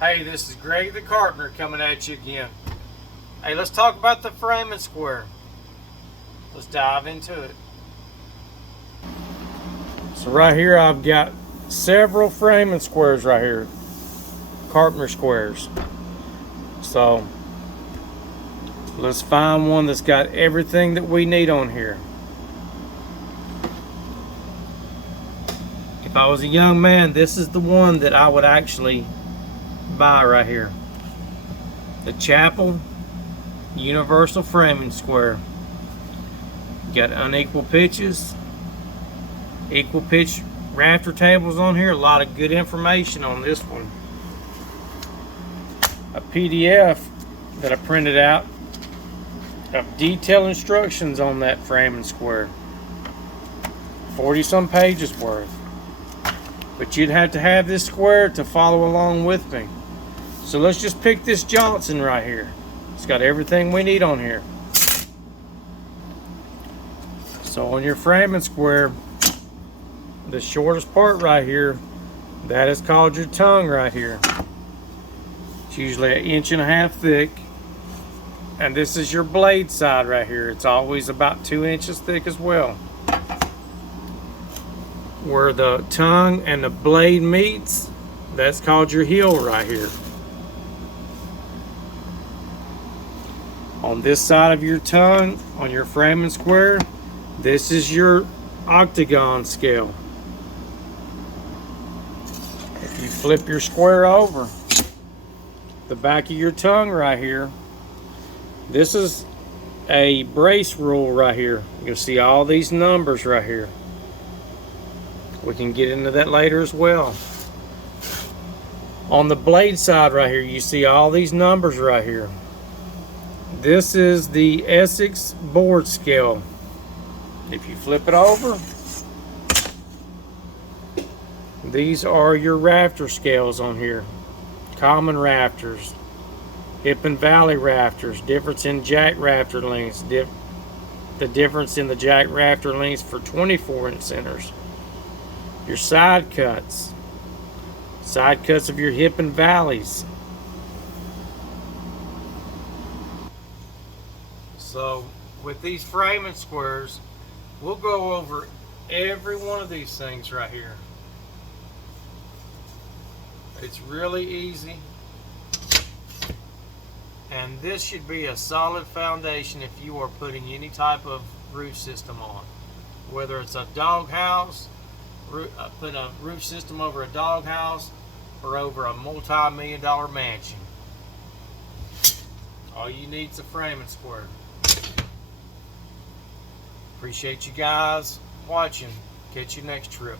Hey, this is Greg the Carpenter coming at you again. Hey, let's talk about the frame and square. Let's dive into it. So right here I've got several frame and squares right here. Carpenter squares. So let's find one that's got everything that we need on here. If I was a young man, this is the one that I would actually buy right here. The Chapel Universal Framing Square. Got unequal pitches, equal pitch rafter tables on here. A lot of good information on this one. A PDF that I printed out of detailed instructions on that framing square. 40 some pages worth. But you'd have to have this square to follow along with me. So let's just pick this Johnson right here. It's got everything we need on here. So on your framing square, the shortest part right here, that is called your tongue right here. It's usually 1.5 inches thick. And this is your blade side right here. It's always about 2 inches thick as well. Where the tongue and the blade meets, that's called your heel right here. On this side of your tongue, on your framing square, this is your octagon scale. If you flip your square over, the back of your tongue right here, this is a brace rule right here. You'll see all these numbers right here. We can get into that later as well. On the blade side right here, you see all these numbers right here. This is the Essex board scale. If you flip it over, these are your rafter scales on here. Common rafters, hip and valley rafters, difference in jack rafter lengths, the difference in the jack rafter lengths for 24-inch centers. Your side cuts of your hip and valleys. So with these framing squares, we'll go over every one of these things right here. It's really easy, and this should be a solid foundation if you are putting any type of roof system on, whether it's a doghouse, put a roof system over a doghouse, or over a multi-million-dollar mansion. All you need is a framing square. Appreciate you guys watching. Catch you next trip.